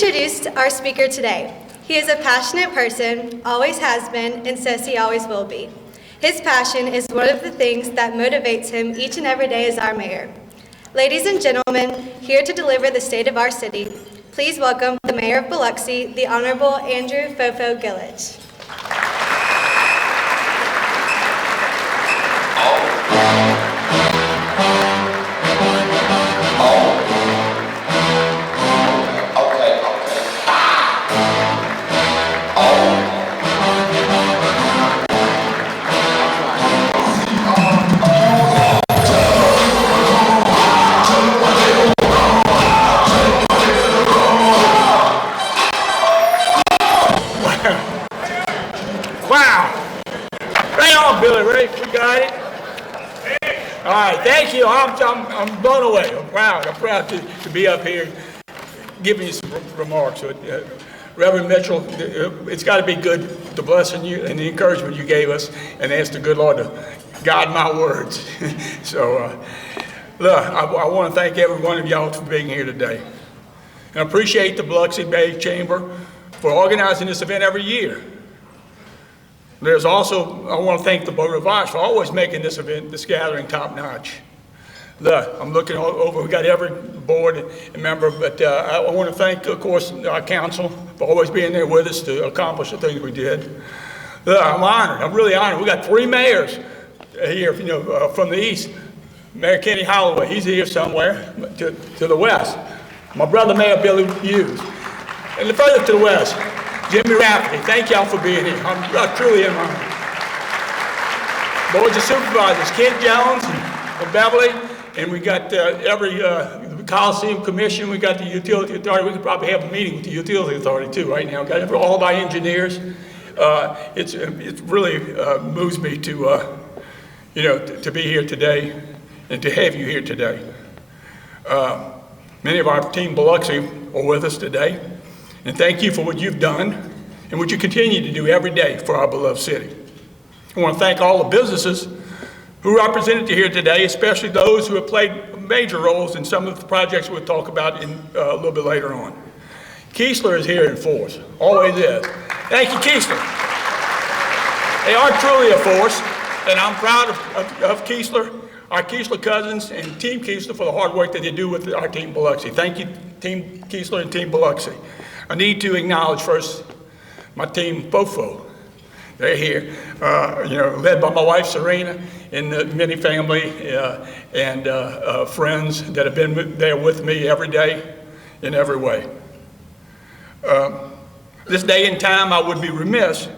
introduce our speaker today. He is a passionate person, always has been, and says he always will be. His passion is one of the things that motivates him each and every day as our mayor. Ladies and gentlemen, here to deliver the state of our city, please welcome the Mayor of Biloxi, the Honorable Andrew Fofo Gillich. All right, thank you. I'm blown away. I'm proud to be up here giving you some remarks. Reverend Mitchell, it's got to be good, the blessing you and the encouragement you gave us, and ask the good Lord to guide my words. So, look, I want to thank every one of y'all for being here today. And I appreciate the Biloxi Bay Chamber for organizing this event every year. There's also, I want to thank the Board of Advisors for always making this event, this gathering, top notch. Look, I'm looking over, we got every board and member, but I want to thank, of course, our council for always being there with us to accomplish the things we did. Look, I'm honored, I'm really honored. We got 3 mayors here, from the east. Mayor Kenny Holloway, he's here somewhere to the west. My brother, Mayor Billy Hughes. And further to the west, Jimmy Rafferty, thank y'all for being here. I'm truly in honored. Boards of Supervisors, Kent Jones and Beverly, and we got every Coliseum Commission, we got the Utility Authority. We could probably have a meeting with the Utility Authority too right now. We got all of our engineers. It really moves me to, to be here today and to have you here today. Many of our team Biloxi are with us today. And thank you for what you've done and what you continue to do every day for our beloved city. I want to thank all the businesses who are represented here today, especially those who have played major roles in some of the projects we'll talk about in a little bit later on. Keesler is here in force, always is. Thank you, Keesler. They are truly a force, and I'm proud of Keesler, our Keesler cousins, and Team Keesler for the hard work that they do with our Team Biloxi. Thank you, Team Keesler and Team Biloxi. I need to acknowledge first my team Fofo. They're here, led by my wife Serena and many family and friends that have been there with me every day in every way. This day and time, I would be remiss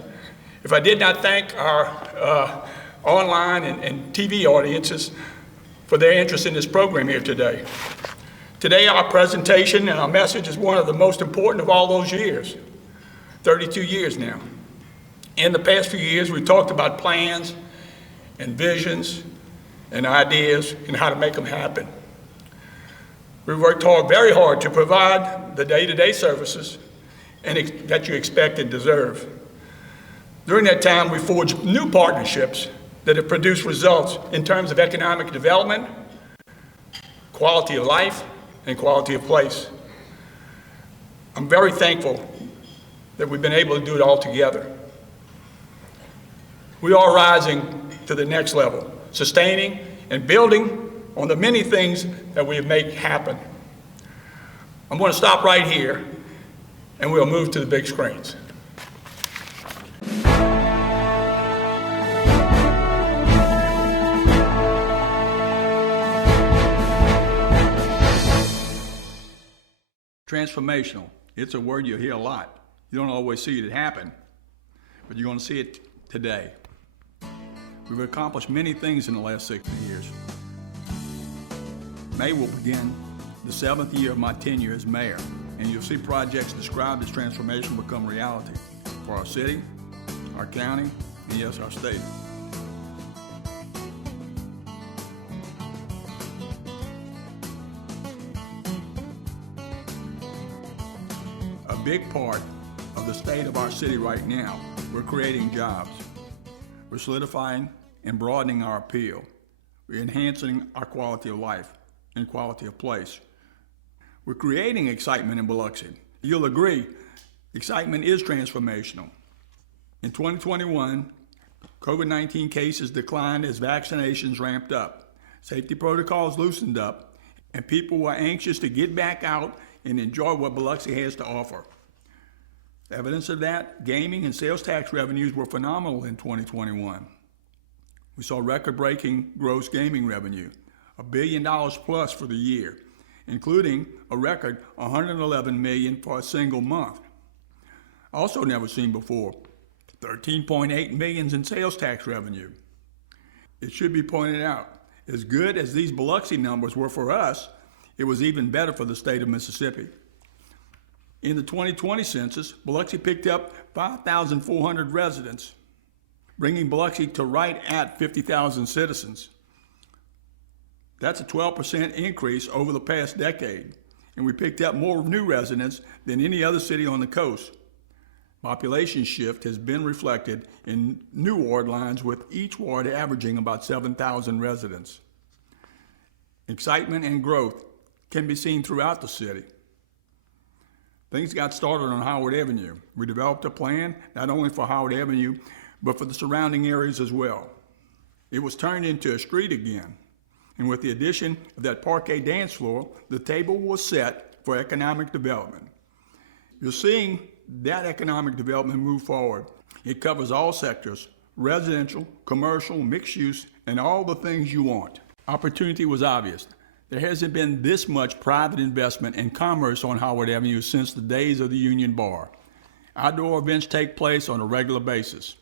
if I did not thank our online and TV audiences for their interest in this program here today. Today, our presentation and our message is one of the most important of all those years, 32 years now. In the past few years, we've talked about plans and visions and ideas and how to make them happen. We've worked very hard to provide the day-to-day services that you expect and deserve. During that time, we forged new partnerships that have produced results in terms of economic development, quality of life, and quality of place. I'm very thankful that we've been able to do it all together. We are rising to the next level, sustaining and building on the many things that we have made happen. I'm going to stop right here and we'll move to the big screens. Transformational. It's a word you'll hear a lot. You don't always see it happen, but you're going to see it today. We've accomplished many things in the last 60 years. May will begin the 7th year of my tenure as mayor, and you'll see projects described as transformational become reality for our city, our county, and yes, our state. A big part of the state of our city right now, we're creating jobs. We're solidifying and broadening our appeal. We're enhancing our quality of life and quality of place. We're creating excitement in Biloxi You'll agree, excitement is transformational. In 2021, COVID-19 cases declined as vaccinations ramped up, safety protocols loosened up, and people were anxious to get back out and enjoy what Biloxi has to offer. Evidence of that, gaming and sales tax revenues were phenomenal in 2021. We saw record-breaking gross gaming revenue, $1 billion plus for the year, including a record $111 million for a single month. Also never seen before, $13.8 million in sales tax revenue. It should be pointed out, as good as these Biloxi numbers were for us, it was even better for the state of Mississippi. In the 2020 census, Biloxi picked up 5,400 residents, bringing Biloxi to right at 50,000 citizens. That's a 12% increase over the past decade, and we picked up more new residents than any other city on the coast. Population shift has been reflected in new ward lines, with each ward averaging about 7,000 residents. Excitement and growth can be seen throughout the city. Things got started on Howard Avenue. We developed a plan not only for Howard Avenue, but for the surrounding areas as well. It was turned into a street again, and with the addition of that parquet dance floor, the table was set for economic development. You're seeing that economic development move forward. It covers all sectors: residential, commercial, mixed use, and all the things you want. Opportunity was obvious. There hasn't been this much private investment and commerce on Howard Avenue since the days of the Union Bar. Outdoor events take place on a regular basis.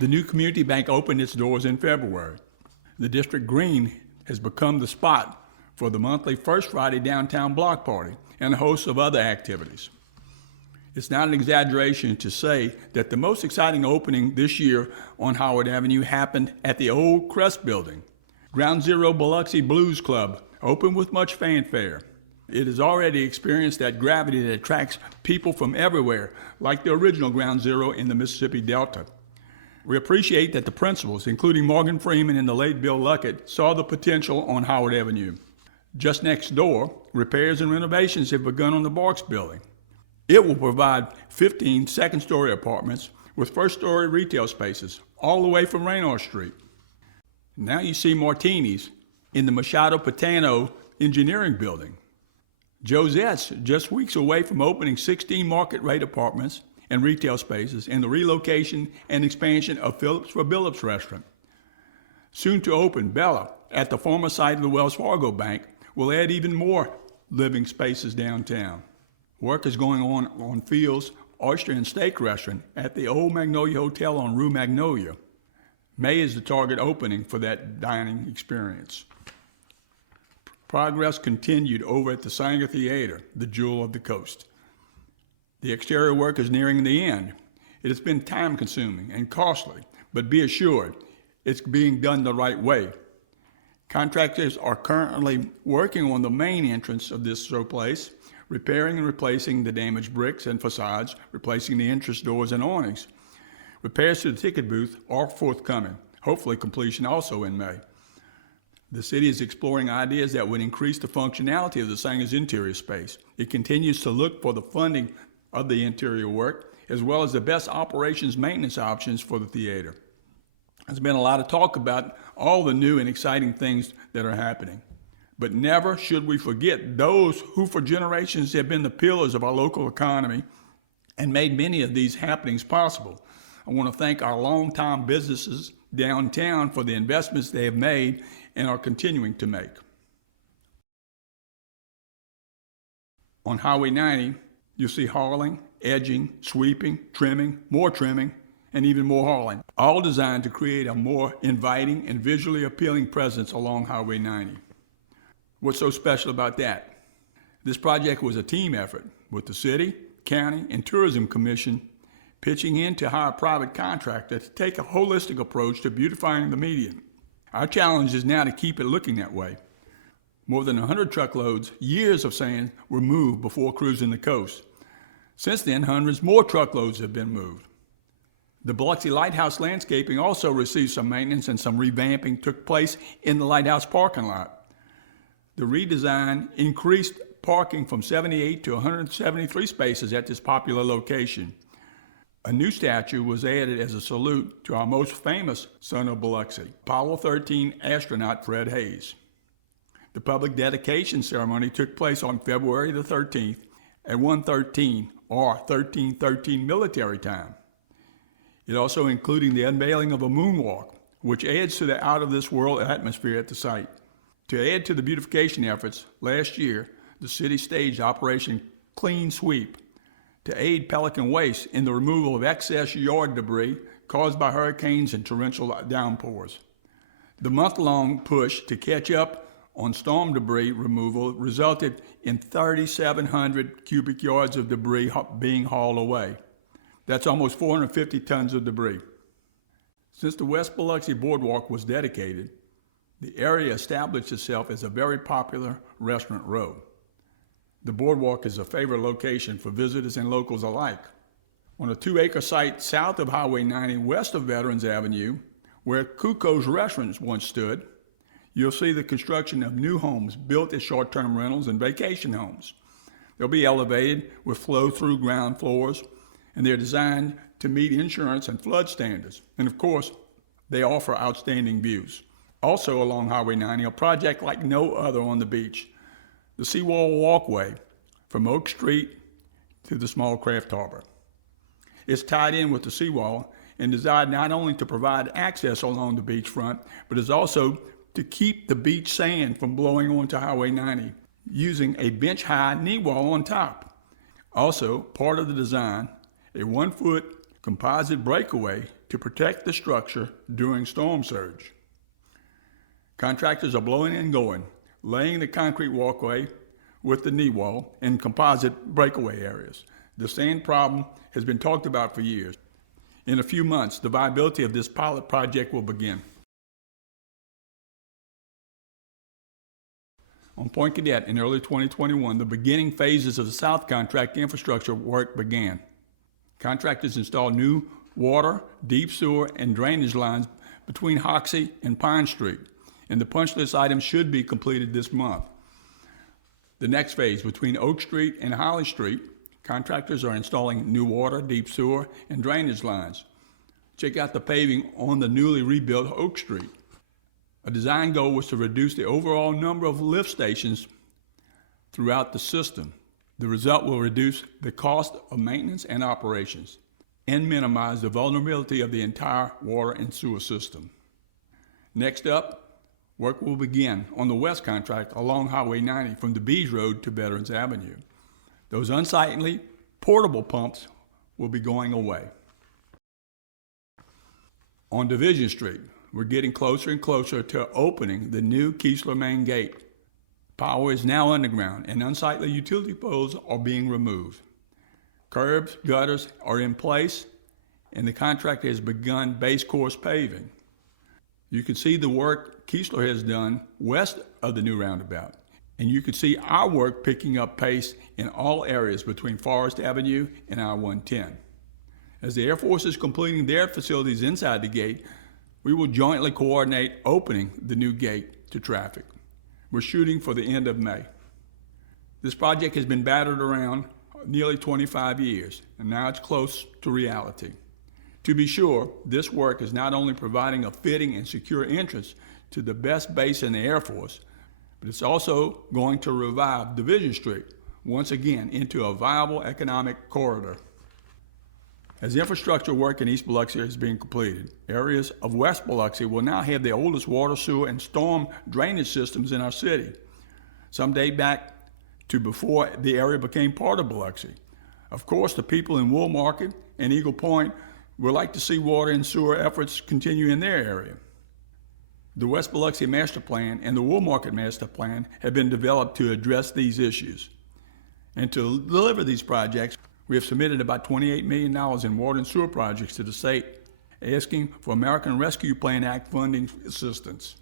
The new community bank opened its doors in February. The District Green has become the spot for the monthly First Friday downtown block party and a host of other activities. It's not an exaggeration to say that the most exciting opening this year on Howard Avenue happened at the old Crest Building. Ground Zero Biloxi Blues Club opened with much fanfare. It has already experienced that gravity that attracts people from everywhere, like the original Ground Zero in the Mississippi Delta. We appreciate that the principals, including Morgan Freeman and the late Bill Luckett, saw the potential on Howard Avenue. Just next door, repairs and renovations have begun on the Barks Building. It will provide 15 second-story apartments with first-story retail spaces all the way from Raynor Street. Now you see Martini's in the Machado Patano Engineering Building. Josette's just weeks away from opening 16 market-rate apartments and retail spaces in the relocation and expansion of Phillips for Billups restaurant. Soon to open, Bella, at the former site of the Wells Fargo Bank, will add even more living spaces downtown. Work is going on Field's Oyster and Steak restaurant at the Old Magnolia Hotel on Rue Magnolia. May is the target opening for that dining experience. Progress continued over at the Sanger Theater, the jewel of the coast. The exterior work is nearing the end. It has been time-consuming and costly, but be assured, it's being done the right way. Contractors are currently working on the main entrance of this showplace, repairing and replacing the damaged bricks and facades, replacing the entrance doors and awnings. Repairs to the ticket booth are forthcoming, hopefully completion also in May. The city is exploring ideas that would increase the functionality of the Sanger's interior space. It continues to look for the funding of the interior work, as well as the best operations maintenance options for the theater. There's been a lot of talk about all the new and exciting things that are happening. But never should we forget those who for generations have been the pillars of our local economy and made many of these happenings possible. I want to thank our longtime businesses downtown for the investments they have made and are continuing to make. On Highway 90, you'll see hauling, edging, sweeping, trimming, and even more hauling, all designed to create a more inviting and visually appealing presence along Highway 90. What's so special about that? This project was a team effort with the city, county, and tourism commission pitching in to hire a private contractor to take a holistic approach to beautifying the median. Our challenge is now to keep it looking that way. More than 100 truckloads, years of sand, were moved before cruising the coast. Since then, hundreds more truckloads have been moved. The Biloxi Lighthouse landscaping also received some maintenance, and some revamping took place in the lighthouse parking lot. The redesign increased parking from 78 to 173 spaces at this popular location. A new statue was added as a salute to our most famous son of Biloxi, Apollo 13 astronaut Fred Hayes. The public dedication ceremony took place on February the 13th at 1:13 or 13:13 military time. It also included the unveiling of a moonwalk, which adds to the out-of-this-world atmosphere at the site. To add to the beautification efforts, last year, the city staged Operation Clean Sweep to aid Pelican Waste in the removal of excess yard debris caused by hurricanes and torrential downpours. The month-long push to catch up on storm debris removal resulted in 3,700 cubic yards of debris being hauled away. That's almost 450 tons of debris. Since the West Biloxi Boardwalk was dedicated, the area established itself as a very popular restaurant row. The boardwalk is a favorite location for visitors and locals alike. On a 2-acre site south of Highway 90, west of Veterans Avenue, where Cuco's Restaurants once stood, you'll see the construction of new homes built as short-term rentals and vacation homes. They'll be elevated with flow-through ground floors, and they're designed to meet insurance and flood standards. And of course, they offer outstanding views. Also along Highway 90, a project like no other on the beach, the Seawall Walkway from Oak Street to the small craft harbor. It's tied in with the seawall and designed not only to provide access along the beachfront, but is also to keep the beach sand from blowing onto Highway 90, using a bench-high knee wall on top. Also, part of the design, a 1-foot composite breakaway to protect the structure during storm surge. Contractors are blowing and going, laying the concrete walkway with the knee wall and composite breakaway areas. The sand problem has been talked about for years. In a few months, the viability of this pilot project will begin. On Point Cadet in early 2021, the beginning phases of the South Contract infrastructure work began. Contractors installed new water, deep sewer, and drainage lines between Hoxie and Pine Street, and the punch list items should be completed this month. The next phase, between Oak Street and Holly Street, contractors are installing new water, deep sewer, and drainage lines. Check out the paving on the newly rebuilt Oak Street. A design goal was to reduce the overall number of lift stations throughout the system. The result will reduce the cost of maintenance and operations and minimize the vulnerability of the entire water and sewer system. Next up, work will begin on the West Contract along Highway 90 from the Beach Road to Veterans Avenue. Those unsightly portable pumps will be going away. On Division Street, we're getting closer and closer to opening the new Keesler Main Gate. Power is now underground and unsightly utility poles are being removed. Curbs, gutters are in place, and the contractor has begun base course paving. You can see the work Keesler has done west of the new roundabout, and you can see our work picking up pace in all areas between Forest Avenue and I-110. As the Air Force is completing their facilities inside the gate, we will jointly coordinate opening the new gate to traffic. We're shooting for the end of May. This project has been battered around nearly 25 years, and now it's close to reality. To be sure, this work is not only providing a fitting and secure entrance to the best base in the Air Force, but it's also going to revive Division Street once again into a viable economic corridor. As infrastructure work in East Biloxi is being completed, areas of West Biloxi will now have the oldest water, sewer, and storm drainage systems in our city. Some date back to before the area became part of Biloxi. Of course, the people in Wool Market and Eagle Point would like to see water and sewer efforts continue in their area. The West Biloxi Master Plan and the Wool Market Master Plan have been developed to address these issues. And to deliver these projects, we have submitted about $28 million in water and sewer projects to the state, asking for American Rescue Plan Act funding assistance.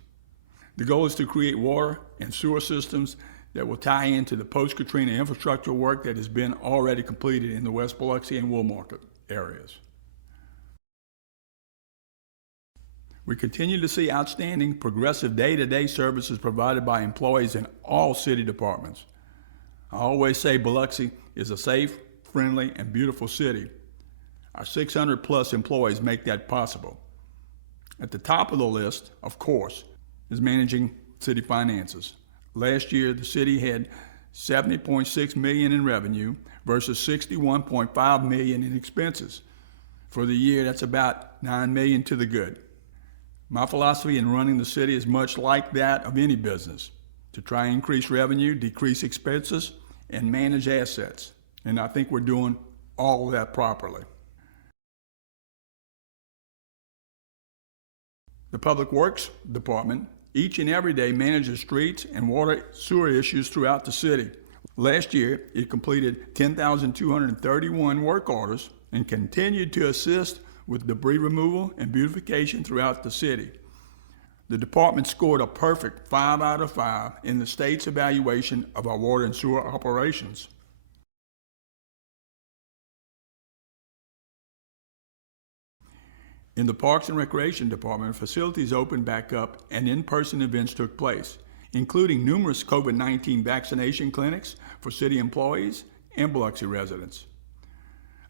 The goal is to create water and sewer systems that will tie into the post-Katrina infrastructure work that has been already completed in the West Biloxi and Wool Market areas. We continue to see outstanding, progressive day-to-day services provided by employees in all city departments. I always say Biloxi is a safe, friendly, and beautiful city. Our 600 plus employees make that possible. At the top of the list, of course, is managing city finances. Last year, the city had $70.6 million in revenue versus $61.5 million in expenses. For the year, that's about $9 million to the good. My philosophy in running the city is much like that of any business, to try and increase revenue, decrease expenses, and manage assets. And I think we're doing all of that properly. The Public Works Department each and every day manages streets and water sewer issues throughout the city. Last year, it completed 10,231 work orders and continued to assist with debris removal and beautification throughout the city. The department scored a perfect 5 out of 5 in the state's evaluation of our water and sewer operations. In the Parks and Recreation Department, facilities opened back up and in-person events took place, including numerous COVID-19 vaccination clinics for city employees and Biloxi residents.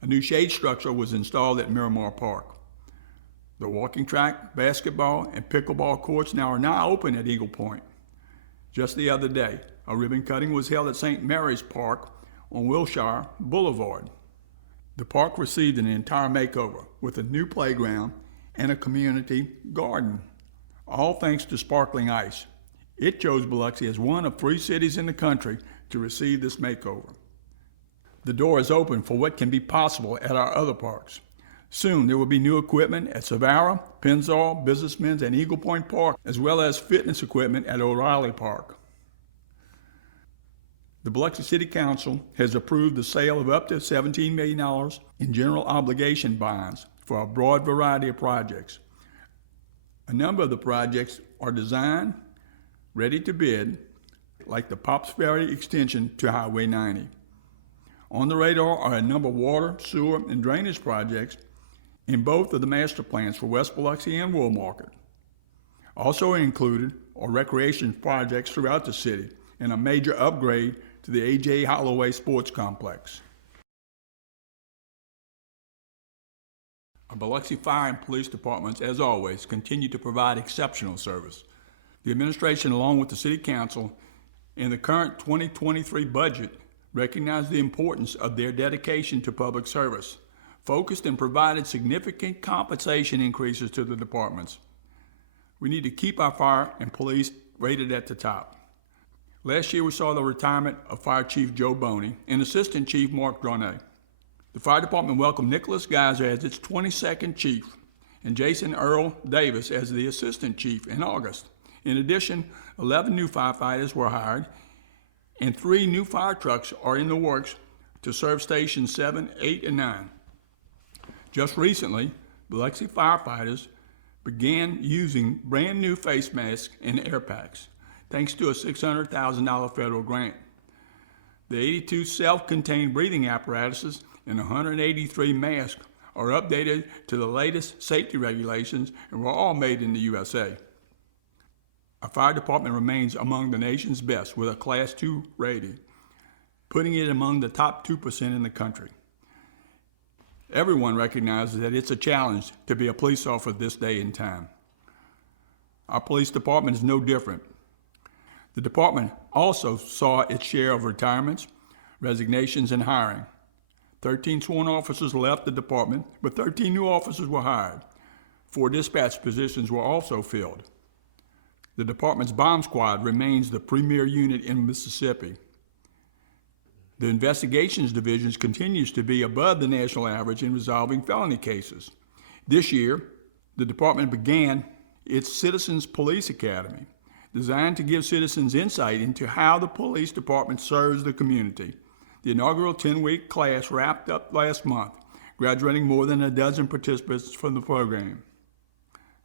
A new shade structure was installed at Miramar Park. The walking track, basketball, and pickleball courts are now open at Eagle Point. Just the other day, a ribbon cutting was held at St. Mary's Park on Wilshire Boulevard. The park received an entire makeover with a new playground and a community garden, all thanks to sparkling ice. It chose Biloxi as one of 3 cities in the country to receive this makeover. The door is open for what can be possible at our other parks. Soon there will be new equipment at Savara, Pennzoil, Businessmen's, and Eagle Point Park, as well as fitness equipment at O'Reilly Park. The Biloxi City Council has approved the sale of up to $17 million in general obligation bonds for a broad variety of projects. A number of the projects are designed, ready to bid, like the Pops Ferry extension to Highway 90. On the radar are a number of water, sewer, and drainage projects in both of the master plans for West Biloxi and Woolmarket. Also included are recreation projects throughout the city and a major upgrade to the A.J. Holloway Sports Complex. Our Biloxi Fire and Police Departments, as always, continue to provide exceptional service. The administration, along with the City Council, in the current 2023 budget, recognize the importance of their dedication to public service, focused and provided significant compensation increases to the departments. We need to keep our fire and police rated at the top. Last year, we saw the retirement of Fire Chief Joe Boney and Assistant Chief Mark Dronay. The fire department welcomed Nicholas Geyser as its 22nd chief and Jason Earl Davis as the assistant chief in August. In addition, 11 new firefighters were hired and 3 new fire trucks are in the works to serve stations 7, 8, and 9. Just recently, Biloxi firefighters began using brand new face masks and air packs, thanks to a $600,000 federal grant. The 82 self-contained breathing apparatuses and 183 masks are updated to the latest safety regulations and were all made in the USA. Our fire department remains among the nation's best with a Class 2 rating, putting it among the top 2% in the country. Everyone recognizes that it's a challenge to be a police officer this day and time. Our police department is no different. The department also saw its share of retirements, resignations, and hiring. 13 sworn officers left the department, but 13 new officers were hired. 4 dispatch positions were also filled. The department's bomb squad remains the premier unit in Mississippi. The investigations division continues to be above the national average in resolving felony cases. This year, the department began its Citizens Police Academy, designed to give citizens insight into how the police department serves the community. The inaugural 10-week class wrapped up last month, graduating more than a dozen participants from the program.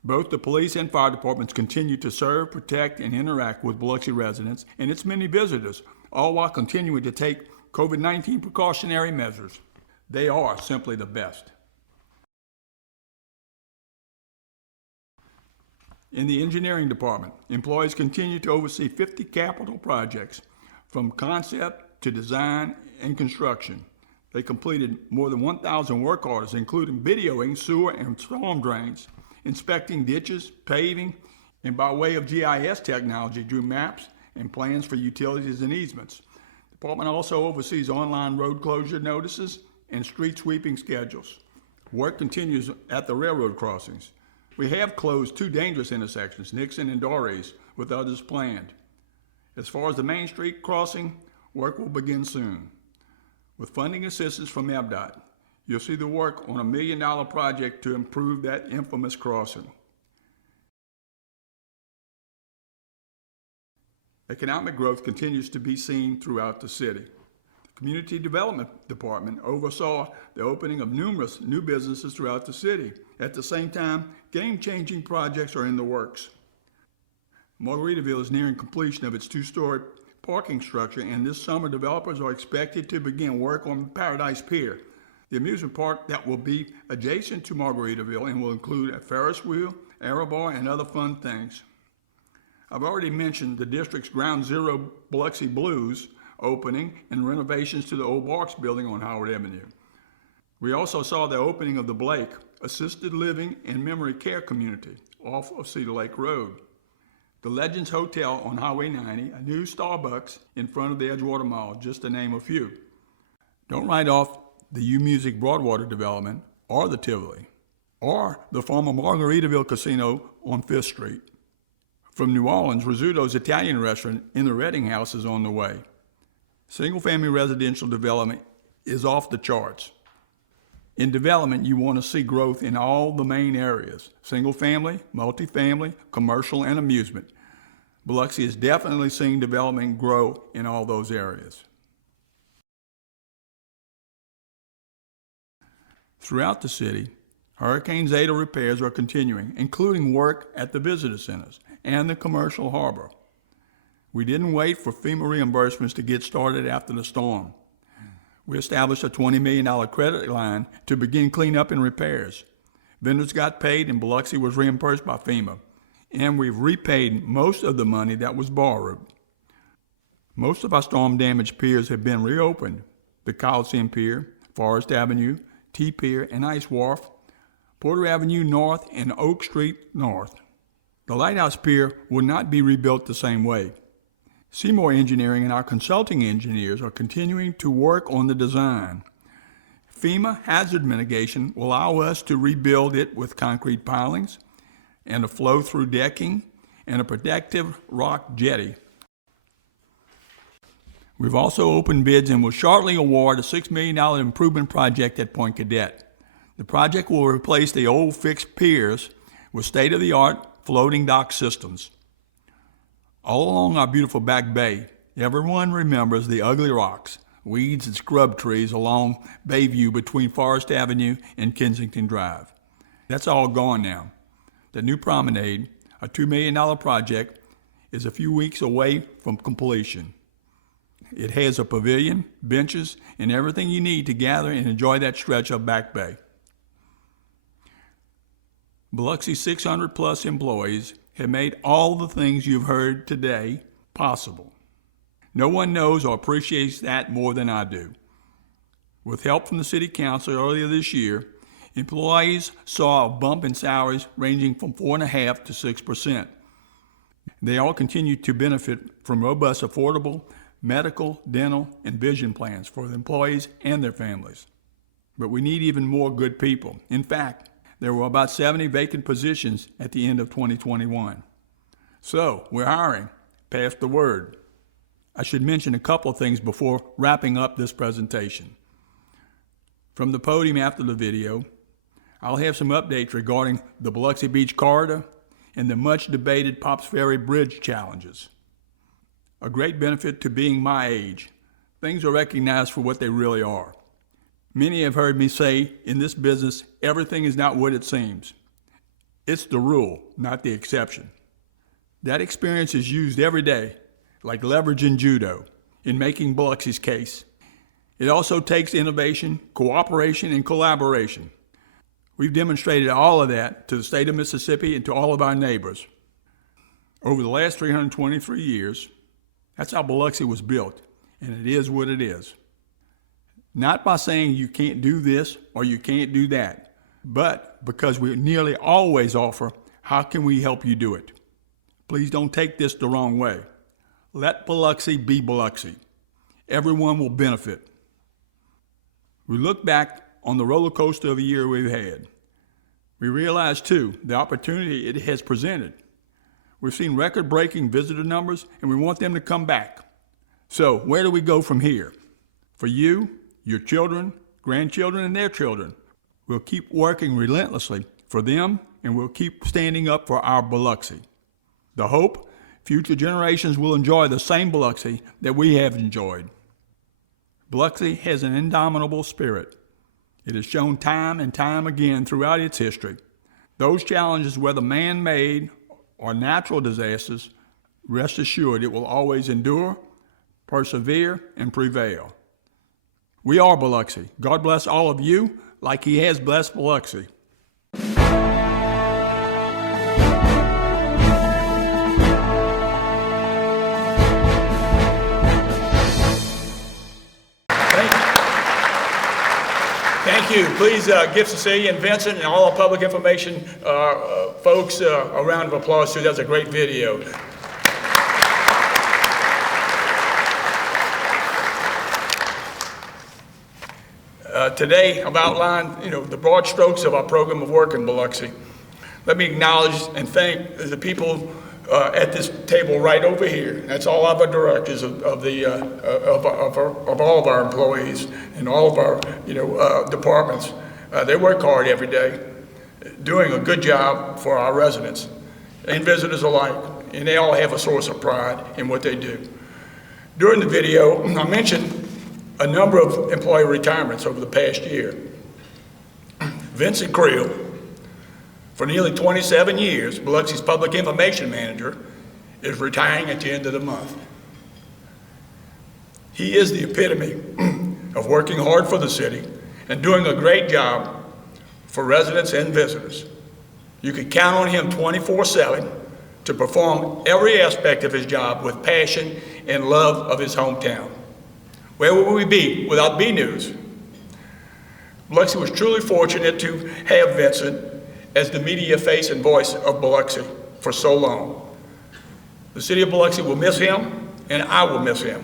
Both the police and fire departments continue to serve, protect, and interact with Biloxi residents and its many visitors, all while continuing to take COVID-19 precautionary measures. They are simply the best. In the engineering department, employees continue to oversee 50 capital projects, from concept to design and construction. They completed more than 1,000 work orders, including videoing sewer and storm drains, inspecting ditches, paving, and by way of GIS technology, drew maps and plans for utilities and easements. The department also oversees online road closure notices and street sweeping schedules. Work continues at the railroad crossings. We have closed 2 dangerous intersections, Nixon and Dorries, with others planned. As far as the Main Street crossing, work will begin soon. With funding assistance from MDOT, you'll see the work on a $1 million project to improve that infamous crossing. Economic growth continues to be seen throughout the city. The Community Development Department oversaw the opening of numerous new businesses throughout the city. At the same time, game-changing projects are in the works. Margaritaville is nearing completion of its 2-story parking structure, and this summer developers are expected to begin work on Paradise Pier, the amusement park that will be adjacent to Margaritaville and will include a Ferris wheel, aero bar, and other fun things. I've already mentioned the district's Ground Zero Biloxi Blues opening and renovations to the old Barks building on Howard Avenue. We also saw the opening of the Blake Assisted Living and Memory Care Community off of Cedar Lake Road. The Legends Hotel on Highway 90, a new Starbucks in front of the Edgewater Mall, just to name a few. Don't write off the U-Music Broadwater development or the Tivoli or the former Margaritaville Casino on 5th Street. From New Orleans, Rizzuto's Italian restaurant in the Redding House is on the way. Single-family residential development is off the charts. In development, you want to see growth in all the main areas: single-family, multifamily, commercial, and amusement. Biloxi is definitely seeing development grow in all those areas. Throughout the city, Hurricane Zeta repairs are continuing, including work at the visitor centers and the commercial harbor. We didn't wait for FEMA reimbursements to get started after the storm. We established a $20 million credit line to begin cleanup and repairs. Vendors got paid and Biloxi was reimbursed by FEMA, and we've repaid most of the money that was borrowed. Most of our storm-damaged piers have been reopened: the Coliseum Pier, Forest Avenue, T-Pier and Ice Wharf, Porter Avenue North and Oak Street North. The Lighthouse Pier will not be rebuilt the same way. Seymour Engineering and our consulting engineers are continuing to work on the design. FEMA hazard mitigation will allow us to rebuild it with concrete pilings and a flow-through decking and a protective rock jetty. We've also opened bids and will shortly award a $6 million improvement project at Point Cadet. The project will replace the old fixed piers with state-of-the-art floating dock systems. All along our beautiful back bay, everyone remembers the ugly rocks, weeds and scrub trees along Bayview between Forest Avenue and Kensington Drive. That's all gone now. The new promenade, a $2 million project, is a few weeks away from completion. It has a pavilion, benches, and everything you need to gather and enjoy that stretch of Back Bay. Biloxi's 600-plus employees have made all the things you've heard today possible. No one knows or appreciates that more than I do. With help from the City Council earlier this year, employees saw a bump in salaries ranging from 4.5% to 6%. They all continue to benefit from robust, affordable medical, dental, and vision plans for the employees and their families. But we need even more good people. In fact, there were about 70 vacant positions at the end of 2021. So, we're hiring. Pass the word. I should mention a couple of things before wrapping up this presentation. From the podium after the video, I'll have some updates regarding the Biloxi Beach Corridor and the much-debated Pops Ferry Bridge challenges. A great benefit to being my age. Things are recognized for what they really are. Many have heard me say, in this business, everything is not what it seems. It's the rule, not the exception. That experience is used every day, like leverage in judo, in making Biloxi's case. It also takes innovation, cooperation, and collaboration. We've demonstrated all of that to the state of Mississippi and to all of our neighbors. Over the last 323 years, that's how Biloxi was built. and it is what it is. Not by saying you can't do this or you can't do that, but because we nearly always offer, how can we help you do it? Please don't take this the wrong way. Let Biloxi be Biloxi. Everyone will benefit. We look back on the roller coaster of a year we've had. We realize, too, the opportunity it has presented. We've seen record-breaking visitor numbers, and we want them to come back. So where do we go from here? For you, your children, grandchildren, and their children, we'll keep working relentlessly for them, and we'll keep standing up for our Biloxi. The hope, future generations will enjoy the same Biloxi that we have enjoyed. Biloxi has an indomitable spirit. It has shown time and time again throughout its history. Those challenges, whether man-made or natural disasters, rest assured it will always endure, persevere, and prevail. We are Biloxi. God bless all of you like He has blessed Biloxi. Thank you. Please give Cecilia and Vincent and all the public information folks a round of applause too. That's a great video. Today, I've outlined, the broad strokes of our program of work in Biloxi. Let me acknowledge and thank the people at this table right over here. That's all of our directors of all of our employees and all of our departments. They work hard every day, doing a good job for our residents and visitors alike, and they all have a source of pride in what they do. During the video, I mentioned a number of employee retirements over the past year. Vincent Creel, for nearly 27 years, Biloxi's public information manager, is retiring at the end of the month. He is the epitome of working hard for the city and doing a great job for residents and visitors. You can count on him 24/7 to perform every aspect of his job with passion and love of his hometown. Where would we be without B News? Biloxi was truly fortunate to have Vincent as the media face and voice of Biloxi for so long. The city of Biloxi will miss him, and I will miss him.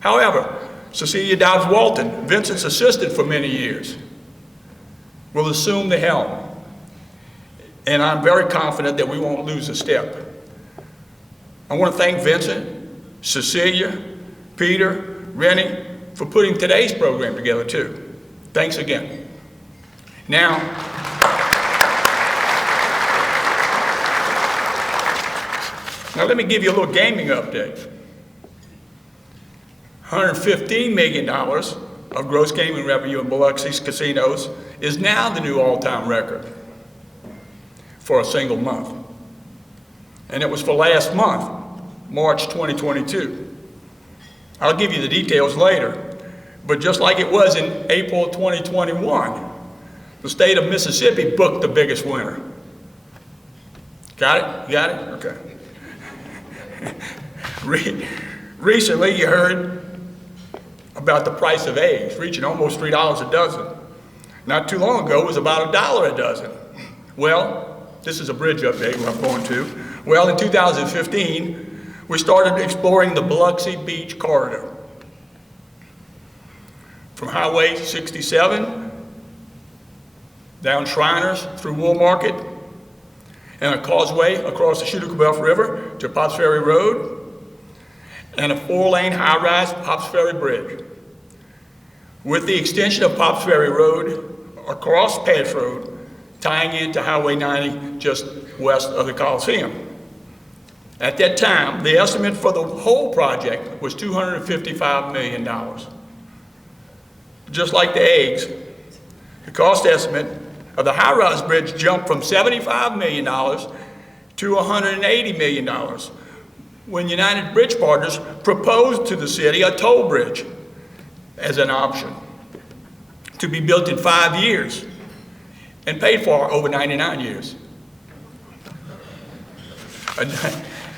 However, Cecilia Dobbs Walton, Vincent's assistant for many years, will assume the helm, and I'm very confident that we won't lose a step. I want to thank Vincent, Cecilia, Peter, Rennie, for putting today's program together too. Thanks again. Now let me give you a little gaming update. $115 million of gross gaming revenue in Biloxi's casinos is now the new all-time record for a single month. And it was for last month, March 2022. I'll give you the details later, but just like it was in April 2021, the state of Mississippi booked the biggest winner. Got it? Got it? Okay. Recently, you heard about the price of eggs reaching almost $3 a dozen. Not too long ago, it was about $1 a dozen. Well, this is a bridge update I'm going to. Well, in 2015, we started exploring the Biloxi Beach corridor. From Highway 67, down Shriners through Wool Market, and a causeway across the Schuylkill River to Pops Ferry Road, and a 4-lane high-rise Pops Ferry Bridge. With the extension of Pops Ferry Road across Pass Road, tying into Highway 90 just west of the Coliseum. At that time, the estimate for the whole project was $255 million. Just like the eggs, the cost estimate of the high-rise bridge jumped from $75 million to $180 million when United Bridge Partners proposed to the city a toll bridge as an option to be built in 5 years and paid for over 99 years.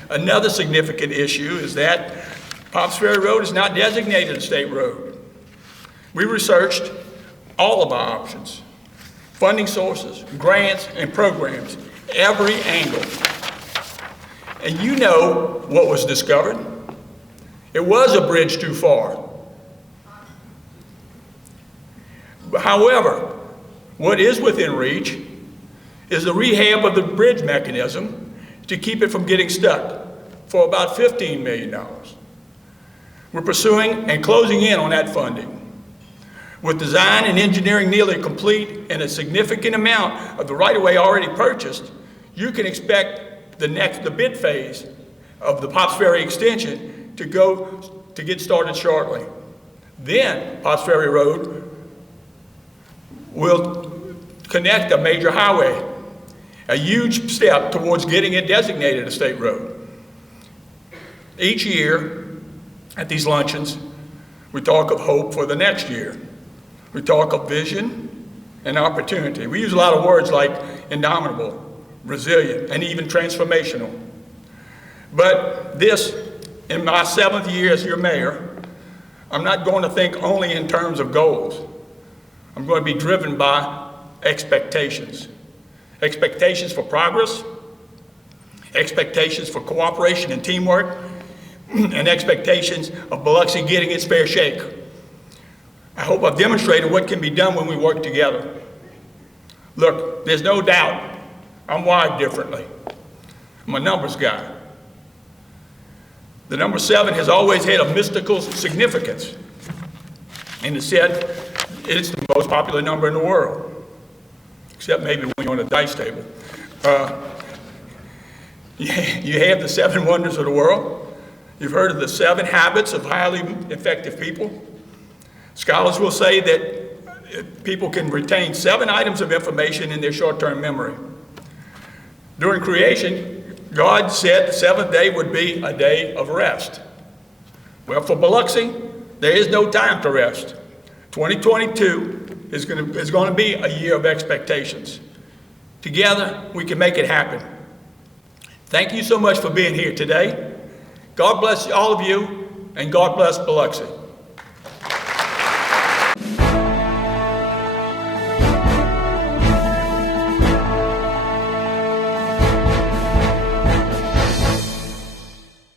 Another significant issue is that Pops Ferry Road is not designated a state road. We researched all of our options, funding sources, grants, and programs, every angle. And you know what was discovered. It was a bridge too far. However, what is within reach is the rehab of the bridge mechanism to keep it from getting stuck for about $15 million. We're pursuing and closing in on that funding. With design and engineering nearly complete and a significant amount of the right-of-way already purchased, you can expect the bid phase of the Pops Ferry extension to get started shortly. Then Pops Ferry Road will connect a major highway, a huge step towards getting it designated a state road. Each year at these luncheons, we talk of hope for the next year. We talk of vision and opportunity. We use a lot of words like indomitable, resilient, and even transformational. But this, in my 7th year as your mayor, I'm not going to think only in terms of goals. I'm going to be driven by expectations. Expectations for progress, expectations for cooperation and teamwork, and expectations of Biloxi getting its fair shake. I hope I've demonstrated what can be done when we work together. Look, there's no doubt I'm wired differently. I'm a numbers guy. The number 7 has always had a mystical significance. And it said it's the most popular number in the world, except maybe when you're on a dice table. You have the 7 wonders of the world. You've heard of the 7 habits of highly effective people. Scholars will say that people can retain 7 items of information in their short-term memory. During creation, God said the 7th day would be a day of rest. Well, for Biloxi, there is no time to rest. 2022 is going to be a year of expectations. Together, we can make it happen. Thank you so much for being here today. God bless all of you, and God bless Biloxi.